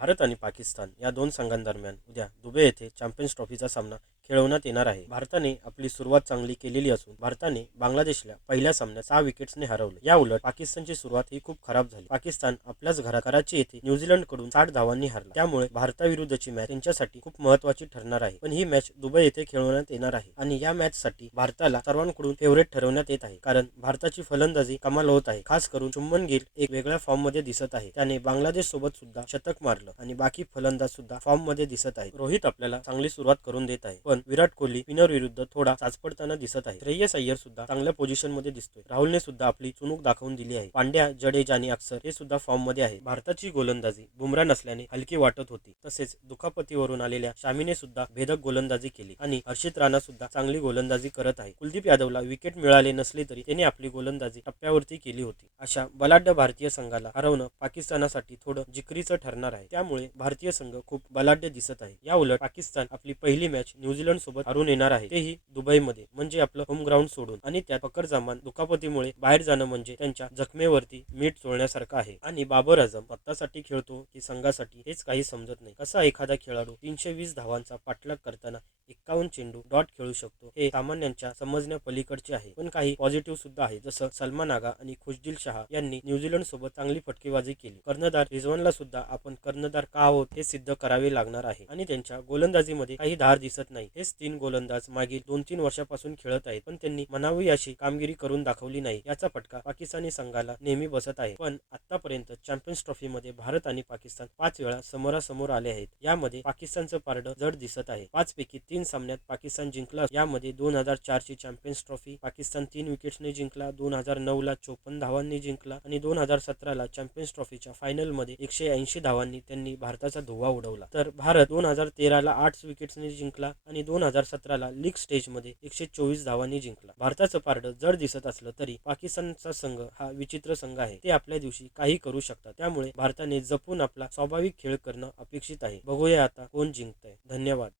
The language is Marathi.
भारत आणि पाकिस्तान या दोन संघांदरम्यान उद्या दुबई येथे चॅम्पियन्स ट्रॉफीचा सामना खेळवण्यात येणार आहे। भारताने आपली सुरुवात चांगली केलेली असून भारताने बांगलादेशला पहिल्या सामन्यात 6 विकेट्सने हरवले। या उलट पाकिस्तानची सुरुवात ही खूप खराब झाली। पाकिस्तान आपल्याच घरात कराची येथे न्यूझीलंडकडून 60 धावांनी हरला। त्यामुळे भारताविरुद्धची मॅच त्यांच्यासाठी खूप महत्त्वाची ठरणार आहे। पण ही मॅच दुबई येथे खेळवण्यात येणार आहे आणि या मॅचसाठी भारताला सर्वांकडून फेवरेट ठरवण्यात येत आहे, कारण भारताची फलंदाजी कमाल होत आहे। खास करून शुभमन गिल एक वेगळ्या फॉर्म मध्ये दिसत आहे। त्याने बांगलादेश सोबत सुद्धा शतक मारलं आणि बाकी फलंदाज सुद्धा फॉर्म मध्ये दिसत आहे। रोहित आपल्याला चांगली सुरुवात करून देत आहे, पण विराट कोहली स्पिनर विरुद्ध थोडा चाचपडताना दिसत आहे। श्रेयस अय्यर सुद्धा चांगल्या पोझिशन मध्ये दिसतोय। राहुलने सुद्धा आपली चुणूक दाखवून दिली आहे। पांड्या, जडेजा आणि अक्षर हे सुद्धा फॉर्म मध्ये आहे। भारताची गोलंदाजी बुमराह नसल्याने हलकी वाटत होती। तसेच दुखापतीवरून आलेल्या शामीने सुद्धा भेदक गोलंदाजी केली आणि हर्षित राणा सुद्धा चांगली गोलंदाजी करत आहे। कुलदीप यादवला विकेट मिळाले नसले तरी त्याने आपली गोलंदाजी टप्प्यावरती केली होती। अशा बलाढ्य भारतीय संघाला हरवणं पाकिस्तानासाठी थोडं जिकरीचं ठरणार आहे। त्यामुळे भारतीय संघ खूप बलाढ्य दिसत आहे। या उलट पाकिस्तान आपली पहिली मॅच न्यूझीलंड सोबत हरून येणार आहे, तेही दुबईमध्ये, म्हणजे आपलं होम ग्राउंड सोडून। आणि त्यात फखर जमान दुखापतीमुळे बाहेर जाणं म्हणजे त्यांच्या जखमेवरती मीठ चोळण्यासारखं आहे। आणि बाबर आझम स्वतःसाठी खेळतो की संघासाठी हेच काही समजत नाही। कसा एखादा खेळाडू 320 धावांचा पाठलाग करताना 51 चेंडू डॉट खेळू शकतो हे सामान्यांच्या समजण्या पलीकडचे आहे। पण काही पॉझिटिव्ह सुद्धा आहे, जसं सलमान आगा आणि खुशदिल शाह यांनी न्यूझीलंड सोबत चांगली फटकेबाजी केली। कर्णधार रिजवानला सुद्धा आपण कर्णधार का आहोत हे सिद्ध करावे लागणार आहे। आणि त्यांच्या गोलंदाजीमध्ये काही धार दिसत नाही। हेच 3 गोलंदाज मागील 2-3 वर्षापासून खेळत आहेत, पण त्यांनी म्हणावी अशी कामगिरी करून दाखवली नाही। याचा फटका पाकिस्तानी संघाला नेहमी बसत आहे। पण आतापर्यंत चॅम्पियन्स ट्रॉफी मध्ये भारत आणि पाकिस्तान 5 वेळा समोरासमोर आले आहेत। यामध्ये पाकिस्तानचं पारडं जड दिसत आहे। 5 पैकी 3 सामन्यात पाकिस्तान जिंकला। यामध्ये 2004 ची चॅम्पियन्स ट्रॉफी पाकिस्तान 3 विकेट्सने जिंकला, 2009 ला 54 धावांनी जिंकला आणि 2017 ला चॅम्पियन्स ट्रॉफीच्या फायनल मध्ये 180 धावांनी त्यांनी भारताचा धुव्वा उडवला। तर भारत 2013 ला 8 विकेट्सने जिंकला आणि 2017 ला लीग स्टेज मध्ये 124 धावांनी जिंकला। भारताचं पारडं जड दिसत असलं तरी पाकिस्तानचा संघ हा विचित्र संघ आहे। ते आपल्या दिवशी काही करू शकतात। त्यामुळे भारताने जपून आपला स्वाभाविक खेळ करणं अपेक्षित आहे। बघूया आता कोण जिंकतंय। धन्यवाद।